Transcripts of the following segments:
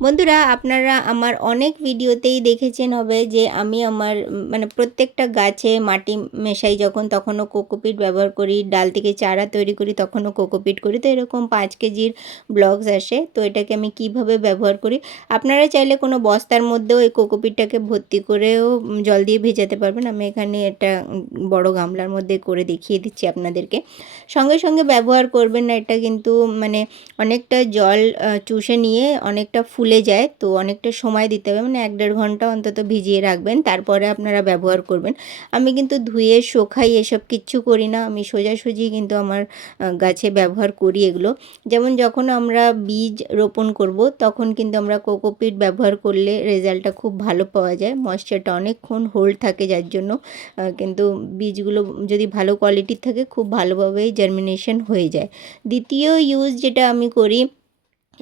বন্ধুরা, আপনারা আমার অনেক ভিডিওতেই দেখেছেন হবে যে আমি আমার মানে প্রত্যেকটা গাছে মাটি মেশাই, যখন তখনও কোকোপিট ব্যবহার করি, ডাল থেকে চারা তৈরি করি, তখনও কোকোপিট করি। তো এরকম পাঁচ কেজির ব্লগস আসে, তো এটাকে আমি কীভাবে ব্যবহার করি? আপনারা চাইলে কোনো বস্তার মধ্যেও এই কোকোপিটটাকে ভর্তি করেও জল দিয়ে ভেজাতে পারবেন। আমি এখানে এটা বড় গামলার মধ্যে করে দেখিয়ে দিচ্ছি আপনাদেরকে। সঙ্গে সঙ্গে ব্যবহার করবেন না, এটা কিন্তু মানে অনেকটা জল চুষে নিয়ে অনেকটা ফুলে যায়, তো অনেকটা সময় দিতে হবে। মানে এক দেড় ঘণ্টা অন্তত ভিজিয়ে রাখবেন, তারপরে আপনারা ব্যবহার করবেন। আমি কিন্তু ধুয়ে শোখাই এসব কিচ্ছু করি না। আমি সোজাসুজি কিন্তু আমার গাছে ব্যবহার করি এগুলো। যেমন যখন আমরা বীজ রোপণ করব, তখন কিন্তু আমরা কোকোপিট ব্যবহার করলে রেজাল্টটা খুব ভালো পাওয়া যায়। ময়েশ্চারটা অনেকক্ষণ হোল্ড থাকে যার জন্য কিন্তু বীজগুলো যদি ভালো কোয়ালিটির থাকে, খুব ভালোভাবেই জার্মিনেশন হয়ে যায়। দ্বিতীয় ইউজ যেটা আমি করি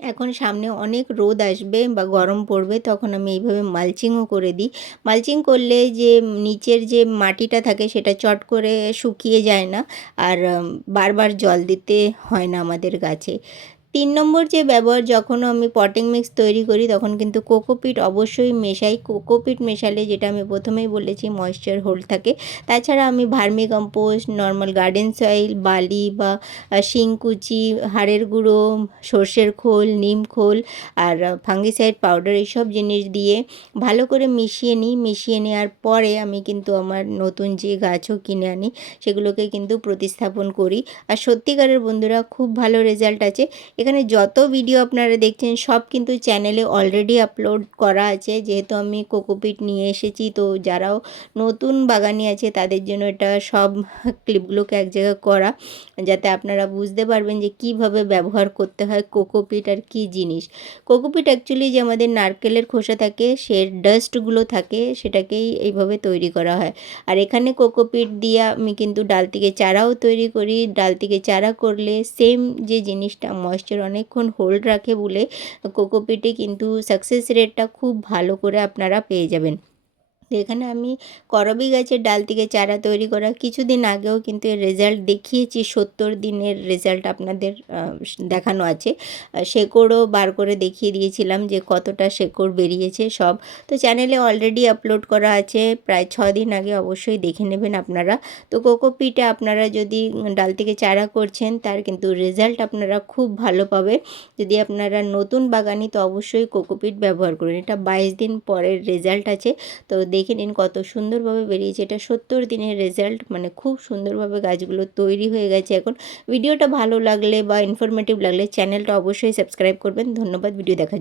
এখন সামনে অনেক রোদ আসবে বা গরম পড়বে, তখন আমি এইভাবে মালচিংও করে দিই। মালচিং করলে যে নিচের যে মাটিটা থাকে সেটা চট করে শুকিয়ে যায় না, আর বারবার জল দিতে হয় না আমাদের গাছে। তিন নম্বর যে ব্যবহার যখন আমি পটিং মিক্স তৈরি করি, তখন কিন্তু কোকোপিট অবশ্যই মেশাই। কোকোপিট মেশালে যেটা আমি প্রথমেই বলেছি ময়েশ্চার হোল্ড থাকে। তাছাড়া আমি vermi compost normal garden soil বালি বা শিংকুচি, হাড়ের গুঁড়ো, সর্ষের খোল, নিম খোল আর ফাঙ্গিসাইড পাউডার এইসব জিনিস দিয়ে ভালো করে মিশিয়ে নিই। মিশিয়ে নেওয়ার পরে আমি কিন্তু আমার নতুন যে গাছও কিনে আনি, সেগুলোকে কিন্তু প্রতিস্থাপন করি। আর সত্যিকারের বন্ধুরা, খুব ভালো রেজাল্ট আছে। এখানে যত ভিডিও আপনারা দেখছেন, সব কিন্তু চ্যানেলে অলরেডি আপলোড করা আছে। যেহেতু আমি কোকোপিট নিয়ে এসেছি, তো যারাও নতুন বাগানি আছে, তাদের জন্য এটা সব ক্লিপগুলোকে এক জায়গায় করা, যাতে আপনারা বুঝতে পারবেন যে কীভাবে ব্যবহার করতে হয় কোকোপিট আর কী জিনিস। কোকোপিট অ্যাকচুয়ালি যে আমাদের নারকেলের খোসা থাকে, সে ডাস্টগুলো থাকে, সেটাকেই এইভাবে তৈরি করা হয়। আর এখানে কোকোপিট দিয়ে আমি কিন্তু ডাল থেকে চারাও তৈরি করি। ডাল থেকে চারা করলে সেম যে জিনিসটা ময়েশ্চার অনেকক্ষণ হোল্ড রাখে বলে কোকোপিটে কিন্তু সাকসেস রেটটা খুব ভালো করে আপনারা পেয়ে যাবেন। এখানে আমি করবি গাছের ডাল থেকে চারা তৈরি করা, কিছুদিন আগেও কিন্তু এর রেজাল্ট দেখিয়েছি, সত্তর দিনের রেজাল্ট আপনাদের দেখানো আছে। শেকড়ও বার করে দেখিয়ে দিয়েছিলাম যে কতটা শেকড় বেরিয়েছে সব। তো চ্যানেলে অলরেডি আপলোড করা আছে, প্রায় ছ দিন আগে অবশ্যই দেখে নেবেন আপনারা। তো কোকোপিটে আপনারা যদি ডাল থেকে চারা করছেন, তার কিন্তু রেজাল্ট আপনারা খুব ভালো পাবে। যদি আপনারা নতুন বাগানি, তো অবশ্যই কোকোপিট ব্যবহার করুন। এটা বাইশ দিন পরের রেজাল্ট আছে। তো দেখে নিন কত সুন্দরভাবে বেরিয়েছে। এটা সত্তর দিনের রেজাল্ট মানে খুব সুন্দরভাবে গাছগুলো তৈরি হয়ে গেছে এখন। ভিডিওটা ভালো লাগলে বা ইনফরমেটিভ লাগলে চ্যানেলটা অবশ্যই সাবস্ক্রাইব করবেন। ধন্যবাদ ভিডিও দেখার।